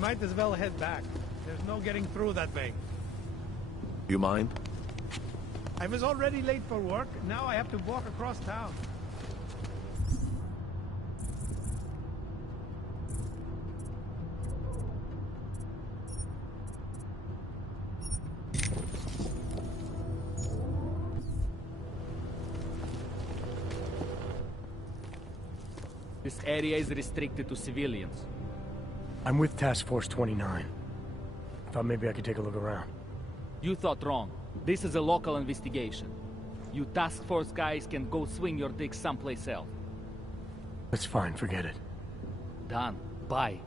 might as well head back. There's no getting through that way. You mind? I was already late for work. Now I have to walk across town. This area is restricted to civilians. I'm with Task Force 29. Thought maybe I could take a look around. You thought wrong. This is a local investigation. You task force guys can go swing your dick someplace else. That's fine, forget it. Done. Bye.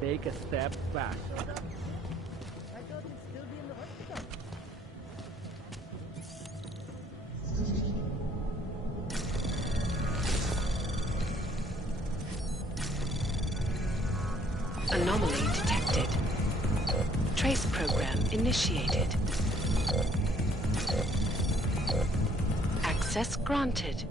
Take a step back. Anomaly detected. Trace program initiated. Access granted.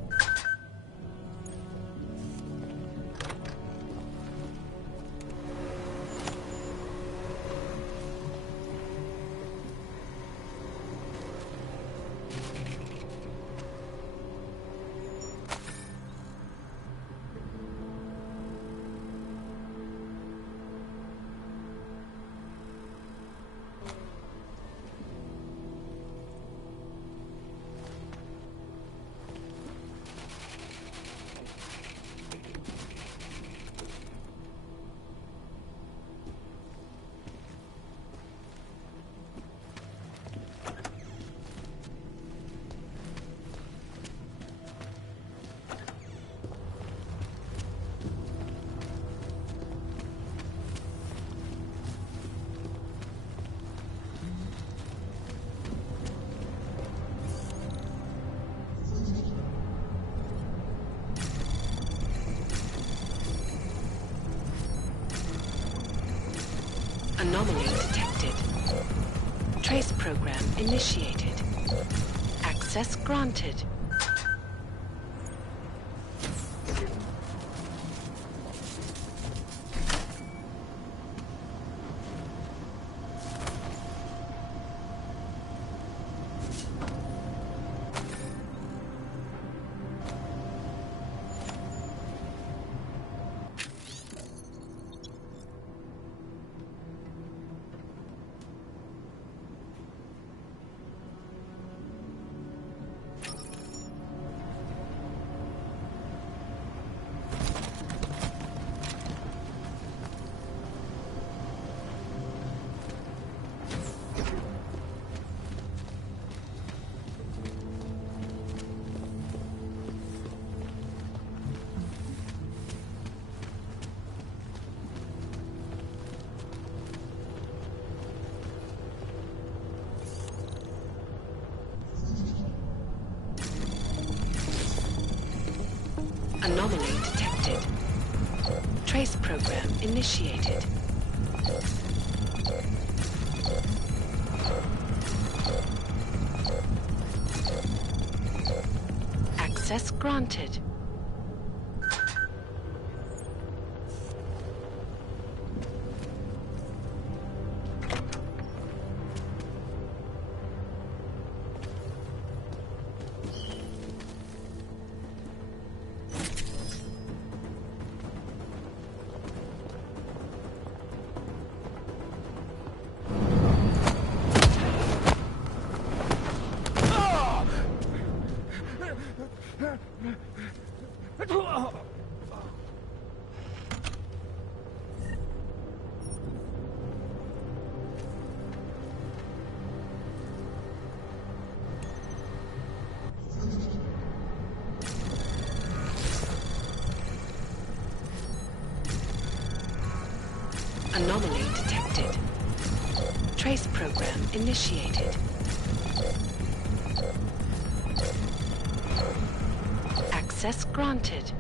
Anomaly detected. Trace program initiated. Access granted. Anomaly detected. Trace program initiated. Access granted. Anomaly detected. Trace program initiated. Access granted.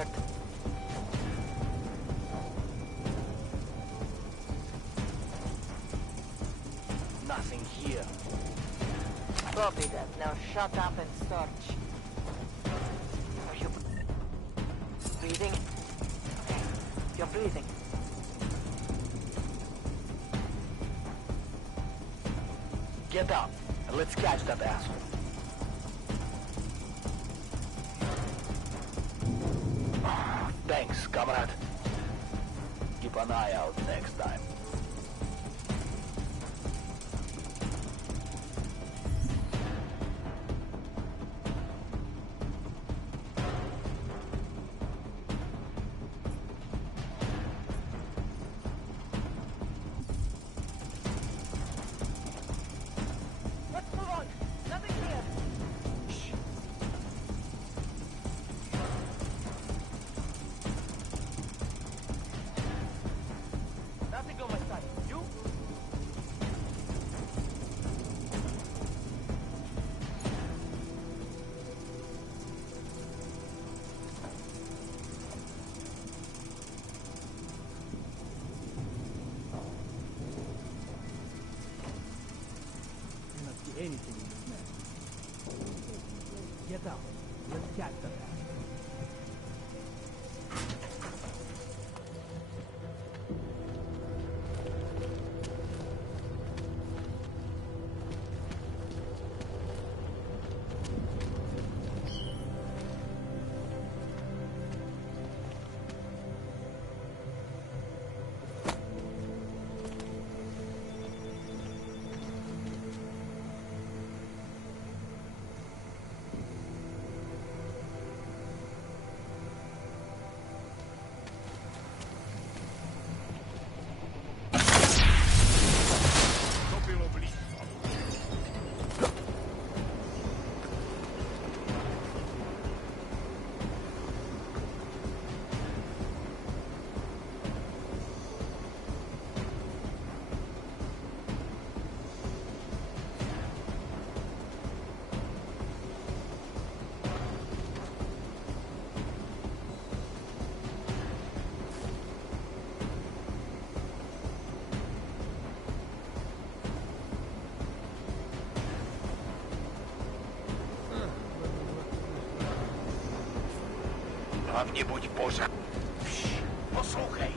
alert. Nothing here. Copy that. Now shut up and search. Are you breathing? Okay. You're breathing. Get up, and let's catch that asshole. Thanks, comrade. Keep an eye out next time. Let's move on. Nothing here. Nothing on my side. You? Cannot see anything in this mess. Get out. Let's catch that asshole. Hlavně buď pořád. Poslouchej.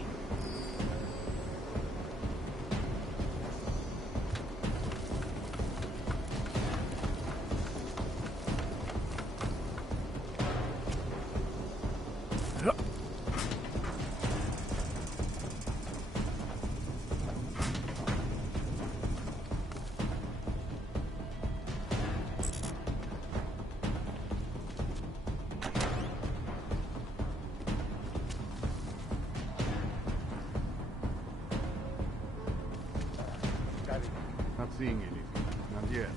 Not seeing anything. Not yet.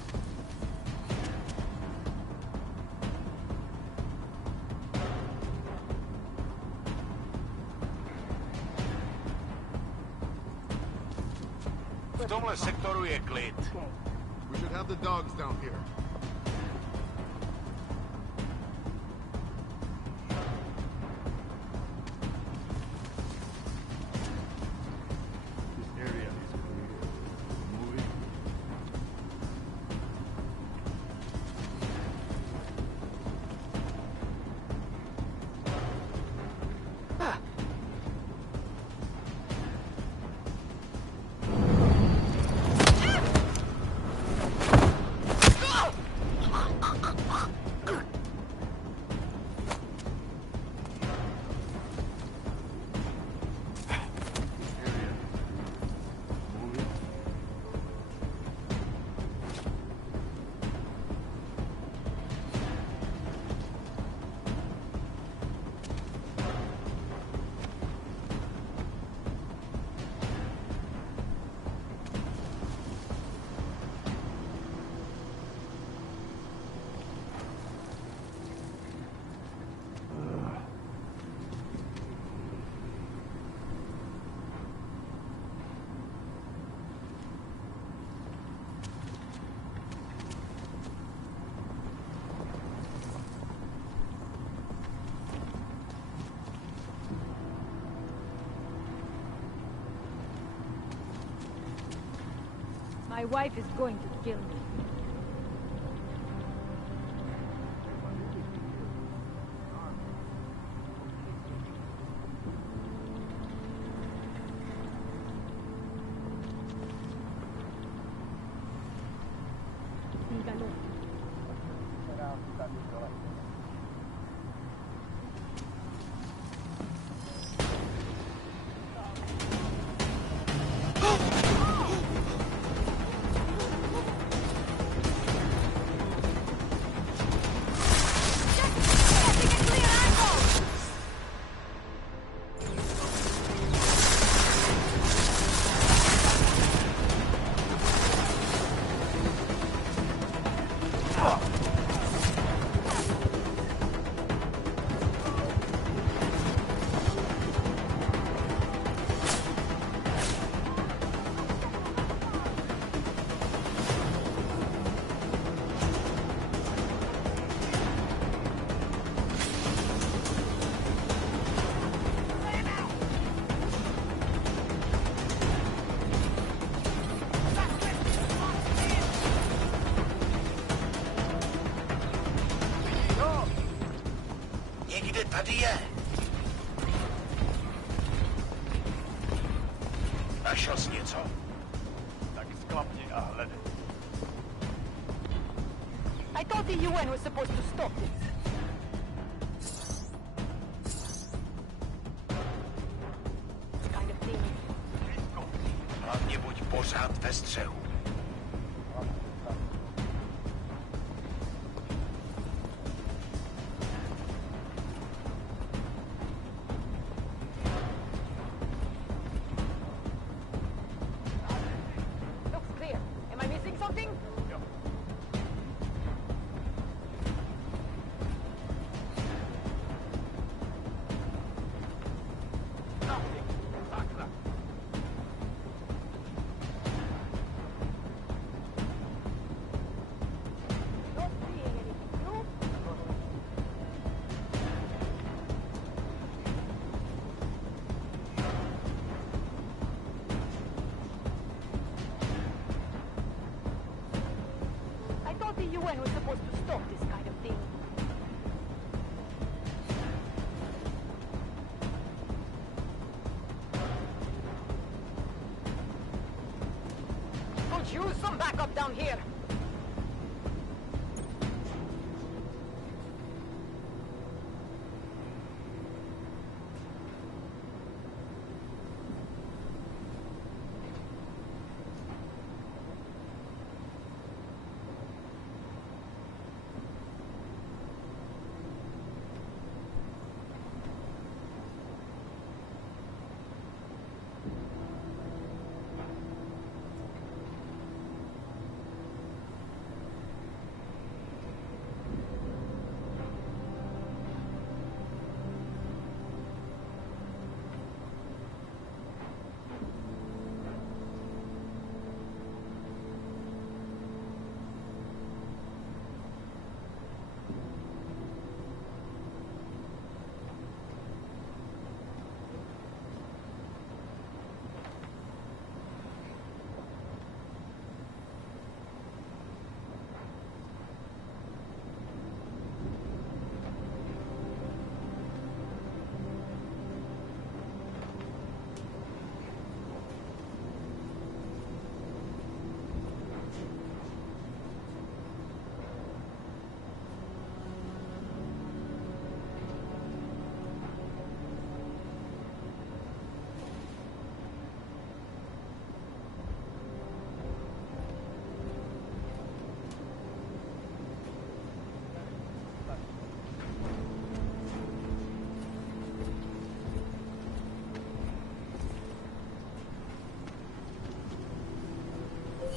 V tomhle sektoru je klid. We should have the dogs down here. This area is clear. Moving. My wife is going to kill me. Dígalo. Někde tady je. Našel jsi něco? Tak sklapni a hledej. I thought the UN was supposed to stop this. Kind of thing. Hlavně buď pořád ve střehu. Looks clear. Am I missing something? Not seeing anything. You? I thought the UN was supposed to stop this kind of thing. Could use some backup down here.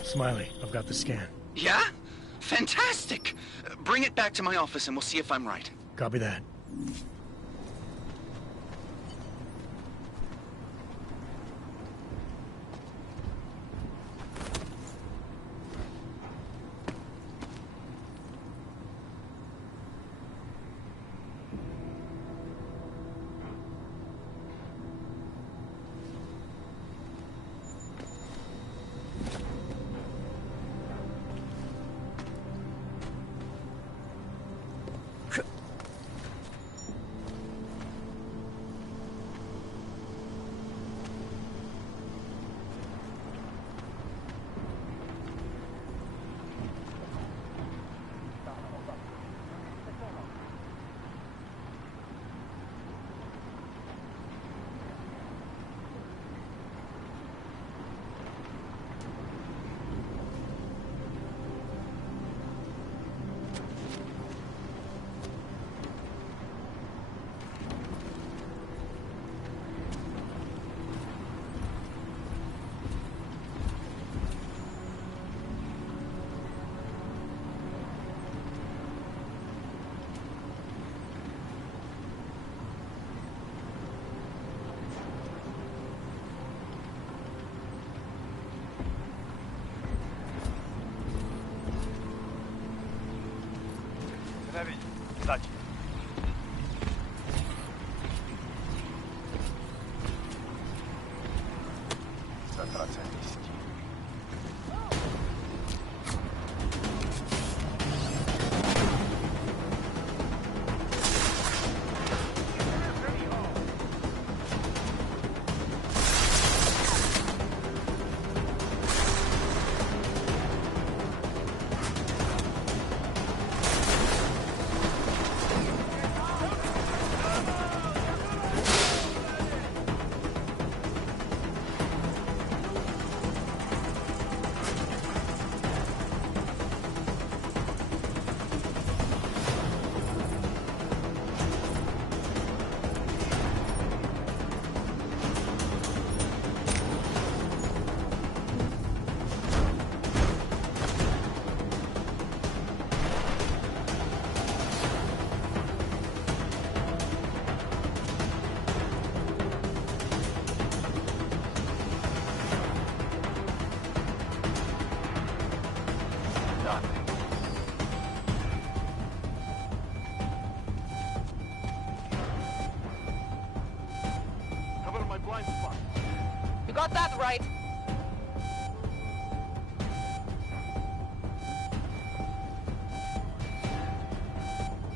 Smiley, I've got the scan. Yeah? Fantastic! Bring it back to my office and we'll see if I'm right. Copy that. right?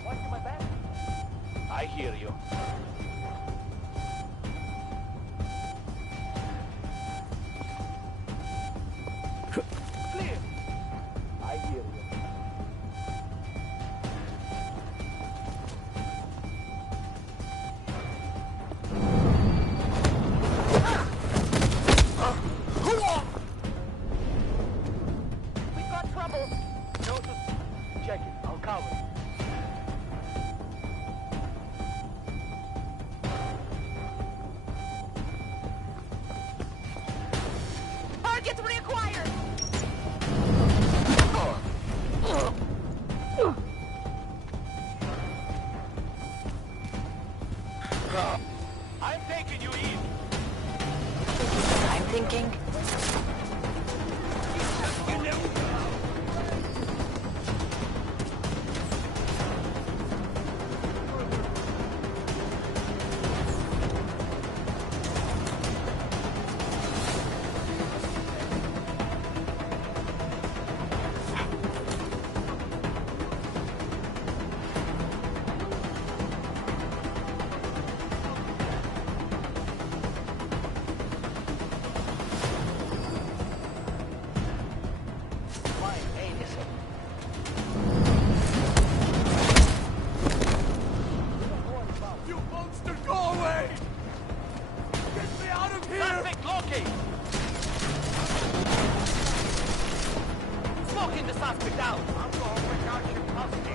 Watching my back? I hear you. Clear. I hear you. We got trouble. No, check it. I'll cover it. Target reacquired. I'm taking you in. I'm thinking. Fine, ain't it? You monster, go away! Get me out of here! Suspect locate! Smoking the suspect out! I'm going to pick out your hostage.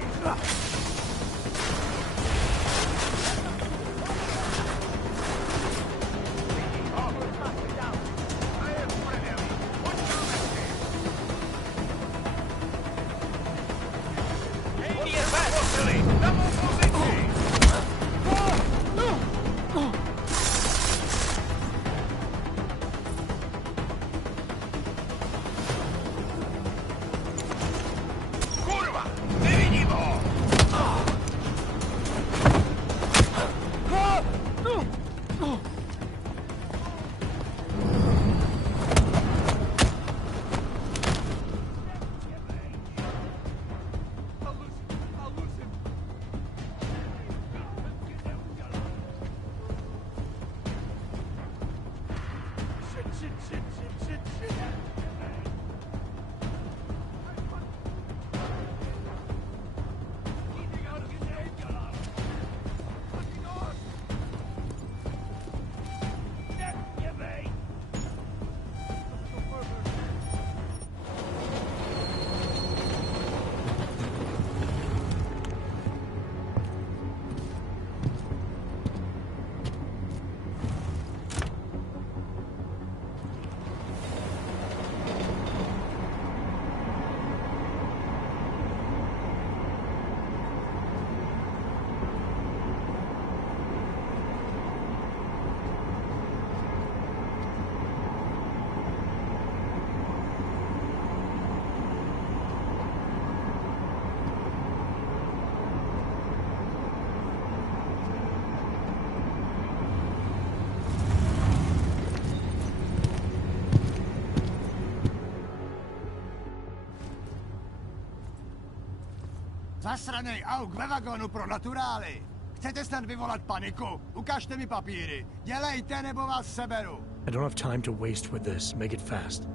Zasranej auk ve vagonu pro naturály! Chcete snad vyvolat paniku? Ukažte mi papíry. Dělejte, nebo vás seberu. I don't have time to waste with this. Make it fast.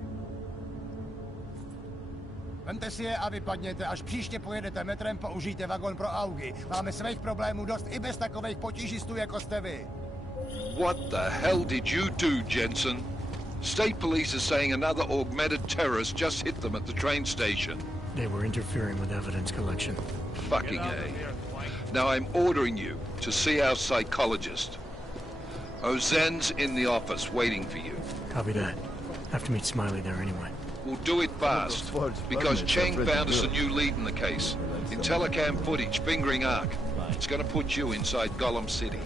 Vemte si je a vypadněte. Až příště pojedete metrem, použijte vagon pro augy. Máme svých problémů dost i bez takových potížistů, jako jste vy. What the hell did you do, Jensen? State police are saying another augmented terrorist just hit them at the train station. They were interfering with evidence collection. Fucking A. Now I'm ordering you to see our psychologist. Ozen's in the office waiting for you. Copy that. Have to meet Smiley there anyway. We'll do it fast, because Cheng found us a new lead in the case. In telecam footage fingering Ark. It's gonna put you inside Gollum City.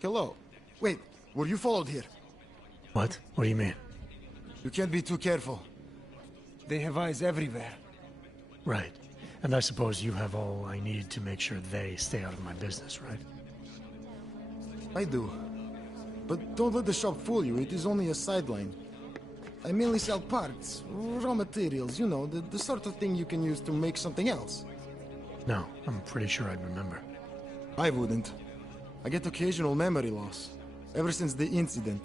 Hello. Wait, were you followed here? What? What do you mean? You can't be too careful. They have eyes everywhere. Right. And I suppose you have all I need to make sure they stay out of my business, right? I do. But don't let the shop fool you, it is only a sideline. I mainly sell parts, raw materials, you know, the sort of thing you can use to make something else. No, I'm pretty sure I'd remember. I wouldn't. I get occasional memory loss, ever since the incident.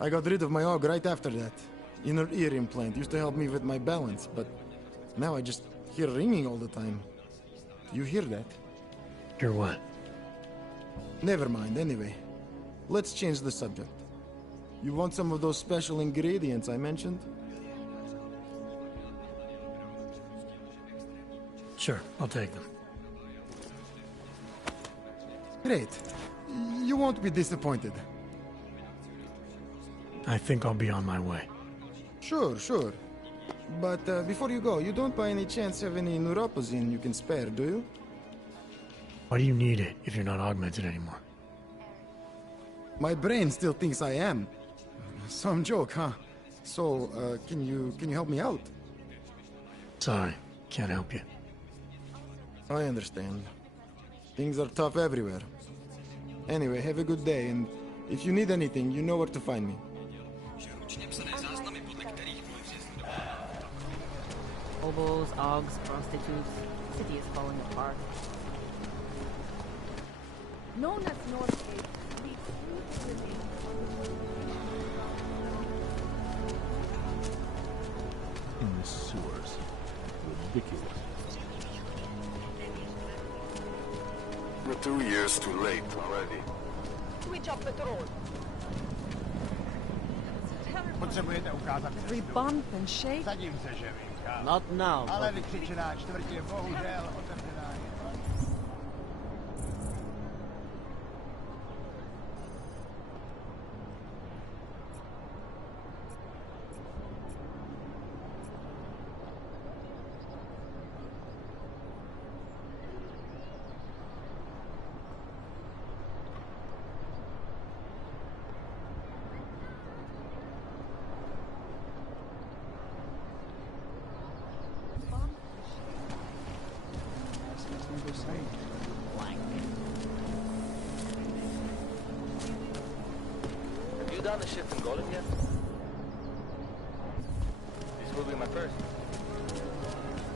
I got rid of my AUG right after that. Inner ear implant used to help me with my balance, but now I just hear ringing all the time. You hear that? Hear what? Never mind, anyway. Let's change the subject. You want some of those special ingredients I mentioned? Sure, I'll take them. Great. You won't be disappointed. I think I'll be on my way. Sure, sure. But before you go, you don't by any chance have any neuropozine you can spare, do you? Why do you need it if you're not augmented anymore? My brain still thinks I am. Some joke, huh? So, can you help me out? Sorry, can't help you. I understand. Things are tough everywhere. Anyway, have a good day, and if you need anything, you know where to find me. Hobos, augs, prostitutes. The city is falling apart. Known as Northgate, leads through the In the sewers. Ridiculous. We're 2 years too late already. Switch up patrol. Potřebujete ukázat We bump and shake? Sadím se, že vím. Not now. Ale vykřičená čtvrť je bohužel otevřená. Have you done the shift in Golem yet? This will be my first.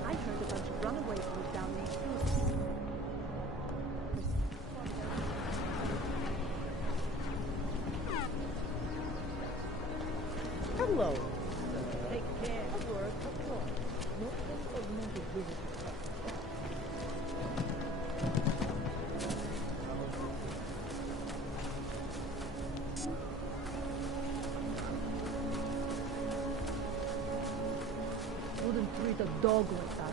I heard a bunch of runaways moved down these streets. Hello. Take care of work, patrol. No augmented visitors. Wouldn't treat a dog like that.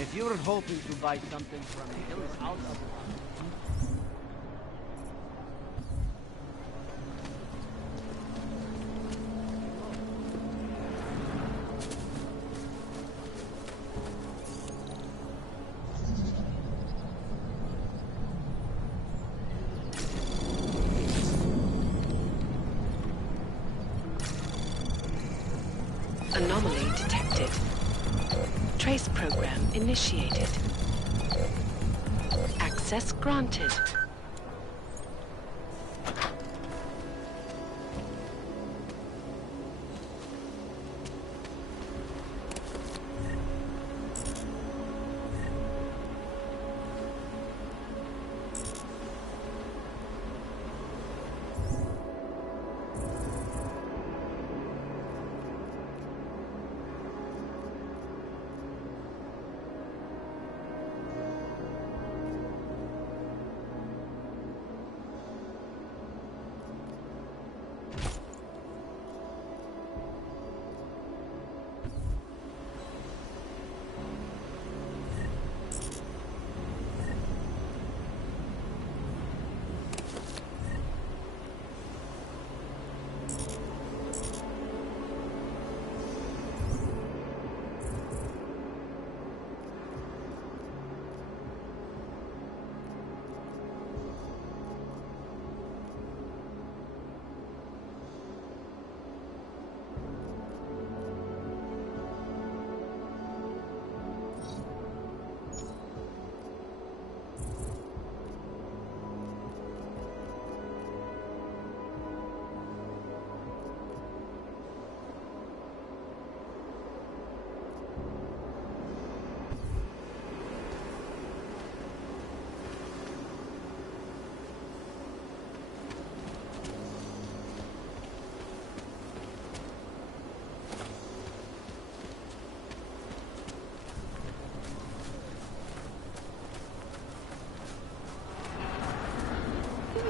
If you're hoping to buy something from me, I'll... Anomaly detected. Trace program initiated. Access granted.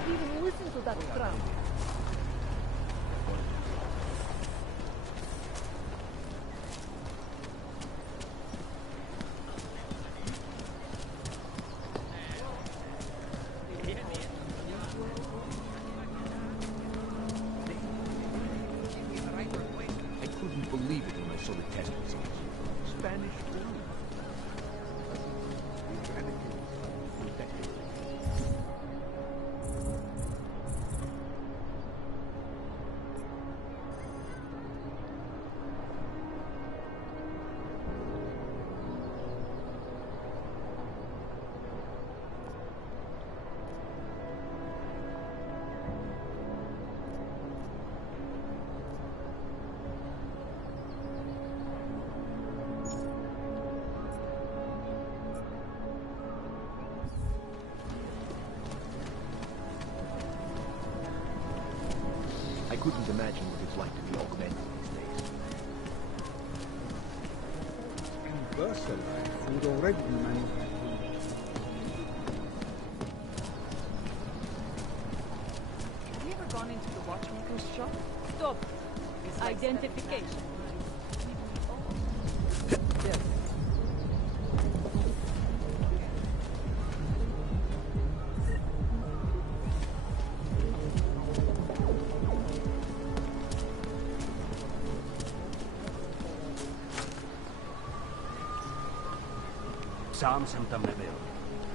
Even listen to that crowd. I couldn't believe it when I saw the test results. Spanish film. I couldn't imagine what it's like to be augmented these days. Universal would already be manufactured. Have you ever gone into the watchmaker's shop? Stop. It's identification. Yes. Sám jsem tam nebyl,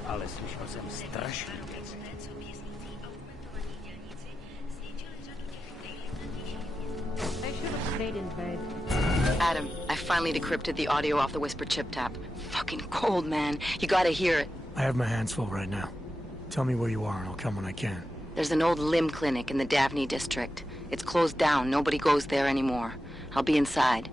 ale slyšel jsem strašný věci. I should have stayed in bed. Adam, I finally decrypted the audio off the Whisper chip tap. Fucking cold, man. You gotta hear it. I have my hands full right now. Tell me where you are and I'll come when I can. There's an old limb clinic in the Daphne district. It's closed down. Nobody goes there anymore. I'll be inside.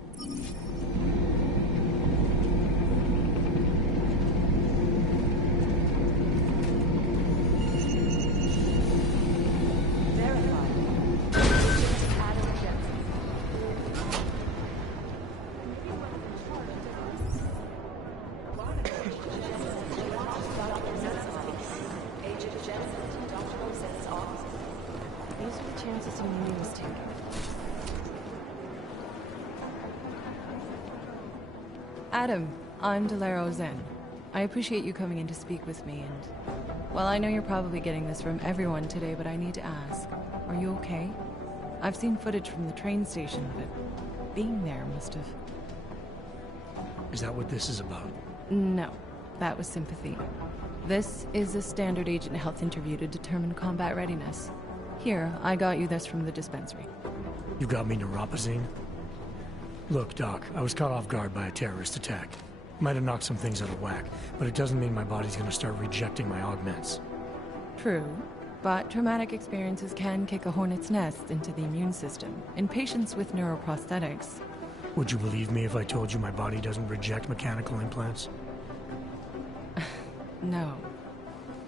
Adam, I'm Delaro Zen. I appreciate you coming in to speak with me, and... Well, I know you're probably getting this from everyone today, but I need to ask. Are you okay? I've seen footage from the train station, but being there must have... Is that what this is about? No, that was sympathy. This is a standard agent health interview to determine combat readiness. Here, I got you this from the dispensary. You got me neuropazine? Look, Doc, I was caught off guard by a terrorist attack. Might have knocked some things out of whack, but it doesn't mean my body's gonna start rejecting my augments. True, but traumatic experiences can kick a hornet's nest into the immune system. In patients with neuroprosthetics... Would you believe me if I told you my body doesn't reject mechanical implants? No.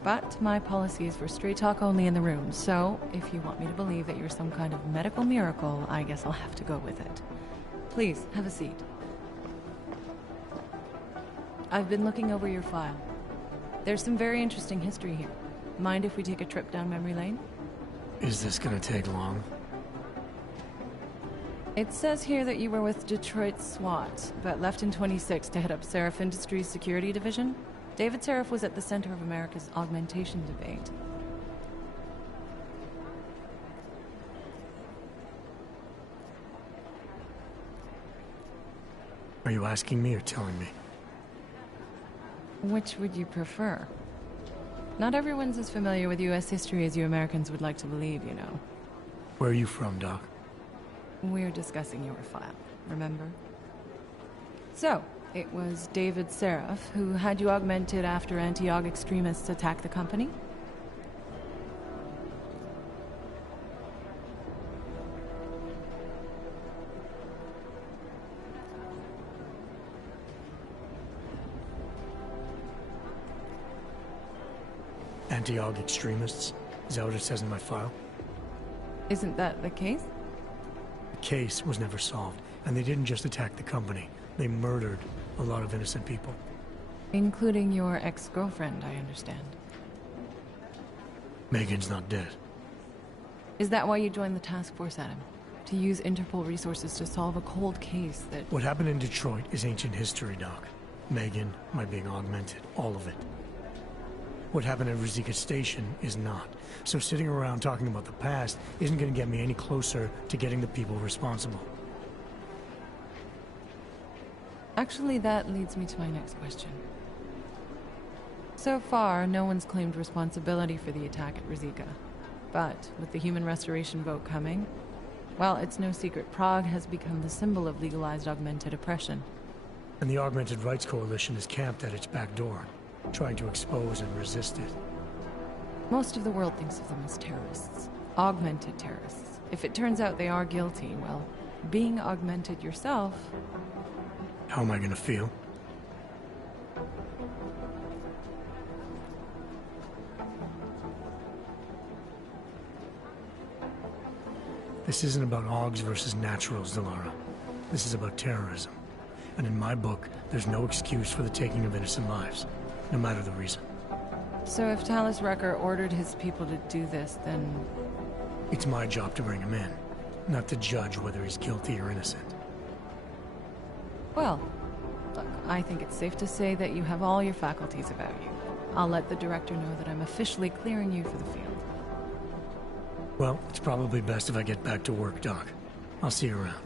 But my policy is for straight talk only in the room, so if you want me to believe that you're some kind of medical miracle, I guess I'll have to go with it. Please, have a seat. I've been looking over your file. There's some very interesting history here. Mind if we take a trip down memory lane? Is this gonna take long? It says here that you were with Detroit SWAT, but left in 26 to head up Seraph Industries' security division. David Seraph was at the center of America's augmentation debate. Are you asking me or telling me? Which would you prefer? Not everyone's as familiar with U.S. history as you Americans would like to believe, you know. Where are you from, Doc? We're discussing your file, remember? So, it was David Seraph who had you augmented after anti-aug extremists attacked the company? Anti-aug extremists? Is that what it says in my file? Isn't that the case? The case was never solved, and they didn't just attack the company. They murdered a lot of innocent people. Including your ex-girlfriend, I understand. Megan's not dead. Is that why you joined the task force, Adam? To use Interpol resources to solve a cold case that... What happened in Detroit is ancient history, Doc. Megan, my being augmented, all of it. What happened at Rizika Station is not. So sitting around talking about the past isn't going to get me any closer to getting the people responsible. Actually, that leads me to my next question. So far, no one's claimed responsibility for the attack at Rizika. But with the human restoration vote coming, well, it's no secret Prague has become the symbol of legalized augmented oppression. And the Augmented Rights Coalition is camped at its back door, trying to expose and resist it. Most of the world thinks of them as terrorists. Augmented terrorists. If it turns out they are guilty, well, being augmented yourself... How am I gonna feel? This isn't about Augs versus naturals, Delara. This is about terrorism. And in my book, there's no excuse for the taking of innocent lives, no matter the reason. So if Talus Rucker ordered his people to do this, then... It's my job to bring him in, not to judge whether he's guilty or innocent. Well, look, I think it's safe to say that you have all your faculties about you. I'll let the director know that I'm officially clearing you for the field. Well, it's probably best if I get back to work, Doc. I'll see you around.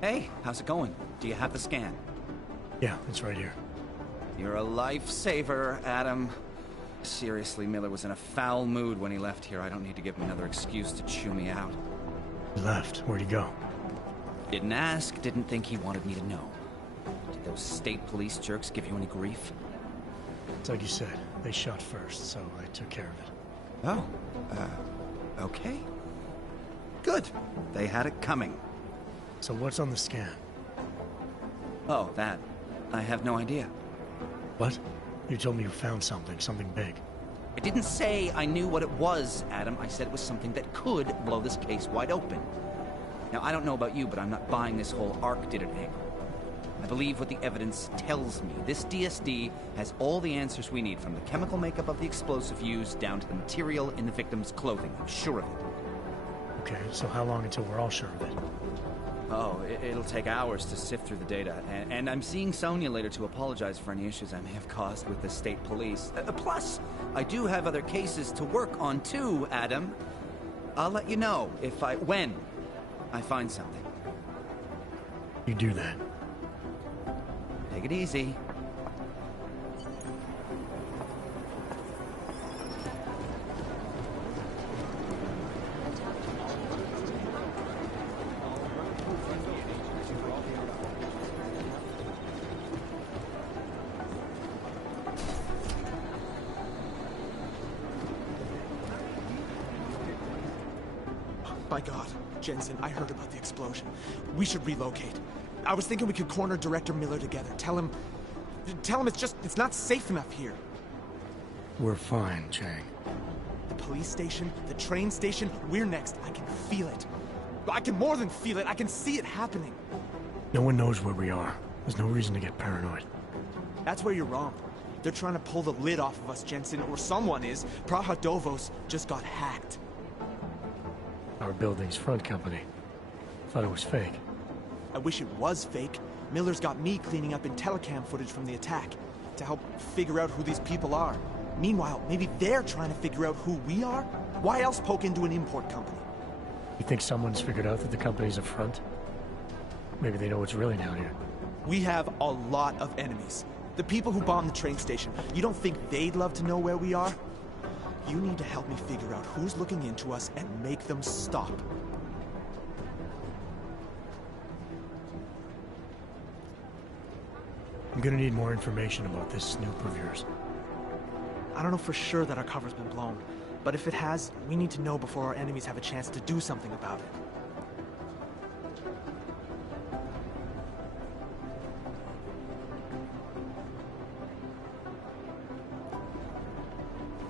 Hey, how's it going? Do you have the scan? Yeah, it's right here. You're a lifesaver, Adam. Seriously, Miller was in a foul mood when he left here. I don't need to give him another excuse to chew me out. He left. Where'd he go? Didn't ask, didn't think he wanted me to know. Did those state police jerks give you any grief? It's like you said, they shot first, so I took care of it. Oh, Okay. Good. They had it coming. So what's on the scan? Oh, that. I have no idea. What? You told me you found something big. I didn't say I knew what it was, Adam. I said it was something that could blow this case wide open. Now, I don't know about you, but I'm not buying this whole Ark did it angle. I believe what the evidence tells me. This DSD has all the answers we need, from the chemical makeup of the explosive used down to the material in the victim's clothing. I'm sure of it. Okay, so how long until we're all sure of it? Oh, it'll take hours to sift through the data, and I'm seeing Sonia later to apologize for any issues I may have caused with the state police. Plus, I do have other cases to work on too, Adam. I'll let you know when I find something. You do that. Take it easy. My God, Jensen, I heard about the explosion. We should relocate. I was thinking we could corner Director Miller together. Tell him it's not safe enough here. We're fine, Chang. The police station, the train station, we're next. I can feel it. I can more than feel it. I can see it happening. No one knows where we are. There's no reason to get paranoid. That's where you're wrong. They're trying to pull the lid off of us, Jensen, or someone is. Praha Dovos just got hacked. Our building's front company. Thought it was fake. I wish it was fake. Miller's got me cleaning up IntelliCam footage from the attack to help figure out who these people are. Meanwhile, maybe they're trying to figure out who we are? Why else poke into an import company? You think someone's figured out that the company's a front? Maybe they know what's really down here. We have a lot of enemies. The people who bombed the train station. You don't think they'd love to know where we are? You need to help me figure out who's looking into us and make them stop. I'm gonna need more information about this snoop of yours. I don't know for sure that our cover's been blown, but if it has, we need to know before our enemies have a chance to do something about it.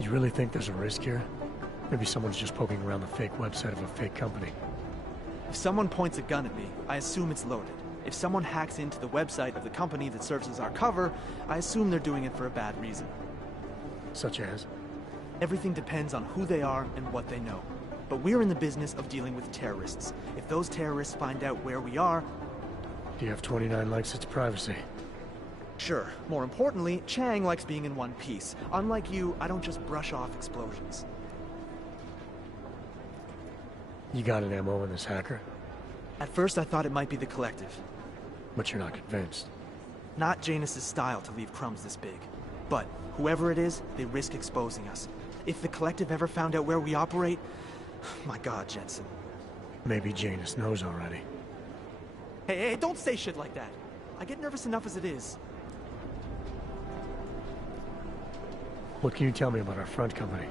You really think there's a risk here? Maybe someone's just poking around the fake website of a fake company. If someone points a gun at me, I assume it's loaded. If someone hacks into the website of the company that serves as our cover, I assume they're doing it for a bad reason. Such as? Everything depends on who they are and what they know. But we're in the business of dealing with terrorists. If those terrorists find out where we are... Do you have 29 likes its privacy? Sure. More importantly, Chang likes being in one piece. Unlike you, I don't just brush off explosions. You got an MO in this hacker? At first I thought it might be the Collective. But you're not convinced? Not Janus's style to leave crumbs this big. But whoever it is, they risk exposing us. If the Collective ever found out where we operate... My God, Jensen. Maybe Janus knows already. Hey, don't say shit like that. I get nervous enough as it is. What can you tell me about our front company?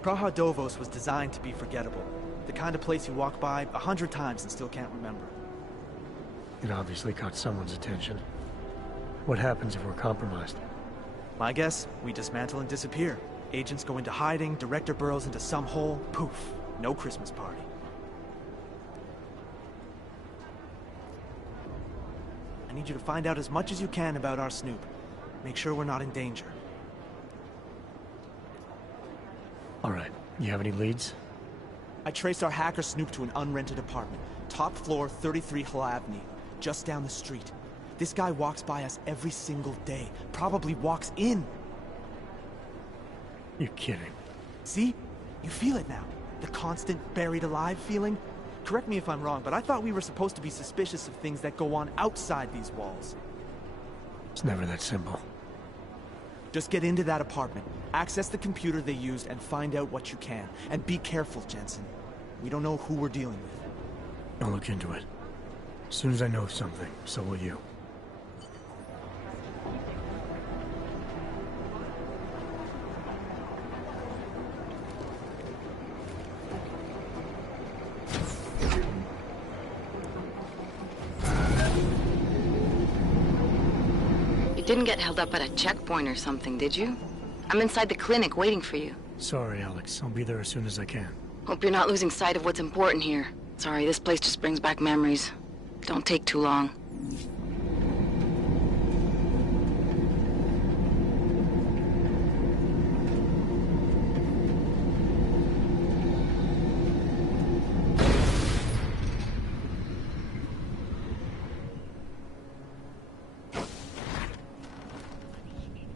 Praha Dovos was designed to be forgettable. The kind of place you walk by 100 times and still can't remember. It obviously caught someone's attention. What happens if we're compromised? My guess, we dismantle and disappear. Agents go into hiding, Director burrows into some hole, poof, no Christmas party. I need you to find out as much as you can about our snoop. Make sure we're not in danger. All right. You have any leads? I traced our hacker snoop to an unrented apartment. Top floor, 33 Hlavny. Just down the street. This guy walks by us every single day. Probably walks in. You're kidding. See? You feel it now. The constant buried alive feeling. Correct me if I'm wrong, but I thought we were supposed to be suspicious of things that go on outside these walls. It's never that simple. Just get into that apartment, access the computer they used, and find out what you can. And be careful, Jensen. We don't know who we're dealing with. I'll look into it. As soon as I know something, so will you. Didn't get held up at a checkpoint or something, did you? I'm inside the clinic waiting for you. Sorry, Alex. I'll be there as soon as I can. Hope you're not losing sight of what's important here. Sorry, this place just brings back memories. Don't take too long.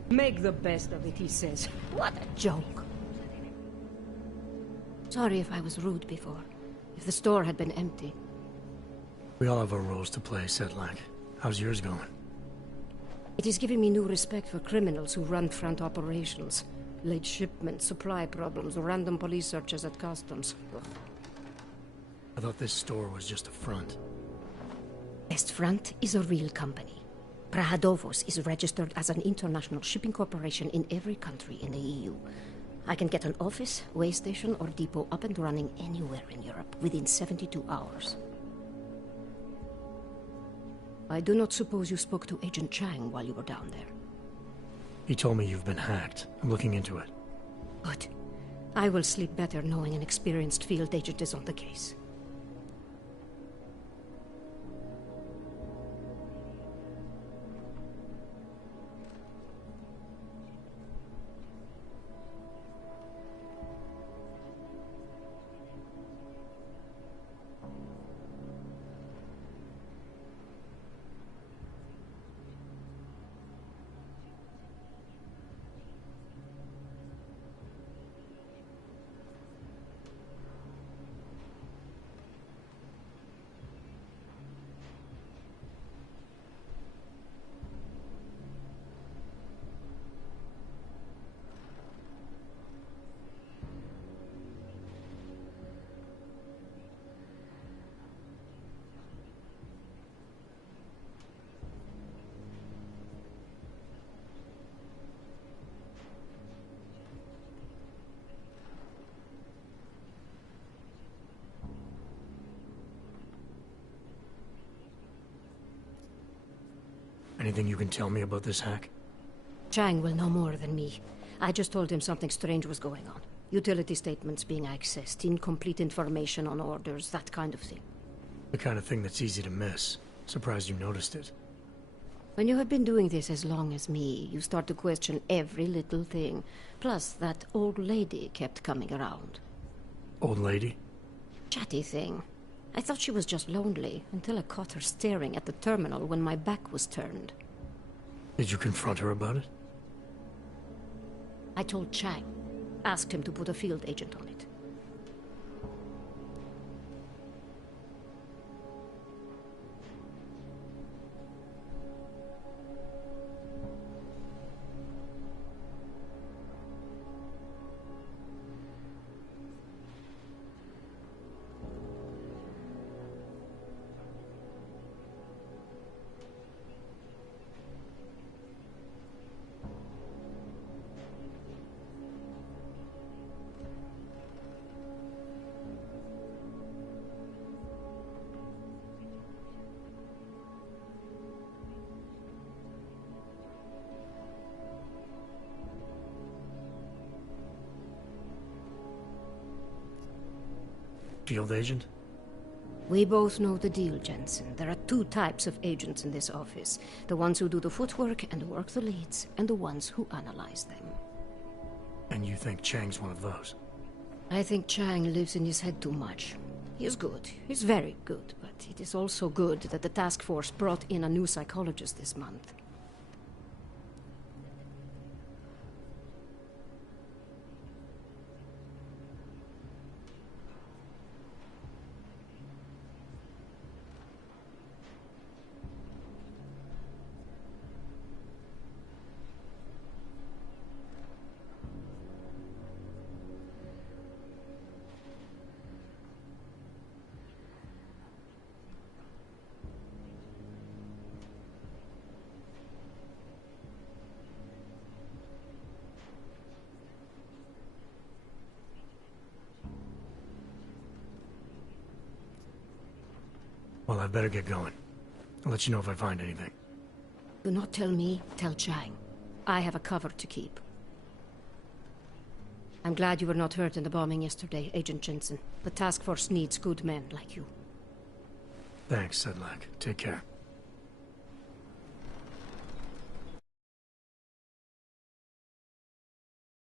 Make the best of it, he says. What a joke. Sorry if I was rude before. If the store had been empty. We all have our roles to play, Sedlak. How's yours going? It is giving me new respect for criminals who run front operations. Late shipments, supply problems, random police searches at customs. Ugh. I thought this store was just a front. Best Front is a real company. Prahadovos is registered as an international shipping corporation in every country in the EU. I can get an office, way station, or depot up and running anywhere in Europe within 72 hours. I do not suppose you spoke to Agent Chang while you were down there. He told me you've been hacked. I'm looking into it. Good. I will sleep better knowing an experienced field agent is on the case. Anything you can tell me about this hack? Chang will know more than me. I just told him something strange was going on. Utility statements being accessed, incomplete information on orders, that kind of thing. The kind of thing that's easy to miss. Surprised you noticed it. When you have been doing this as long as me, you start to question every little thing. Plus, that old lady kept coming around. Old lady? Chatty thing. I thought she was just lonely, until I caught her staring at the terminal when my back was turned. Did you confront her about it? I told Chang. Asked him to put a field agent on it. Field agent? We both know the deal, Jensen. There are two types of agents in this office. The ones who do the footwork and work the leads, and the ones who analyze them. And you think Chang's one of those? I think Chang lives in his head too much. He is good. He's very good. But it is also good that the task force brought in a new psychologist this month. Well, I better get going. I'll let you know if I find anything. Do not tell me, tell Chang. I have a cover to keep. I'm glad you were not hurt in the bombing yesterday, Agent Jensen. The task force needs good men like you. Thanks, Sedlak. Take care.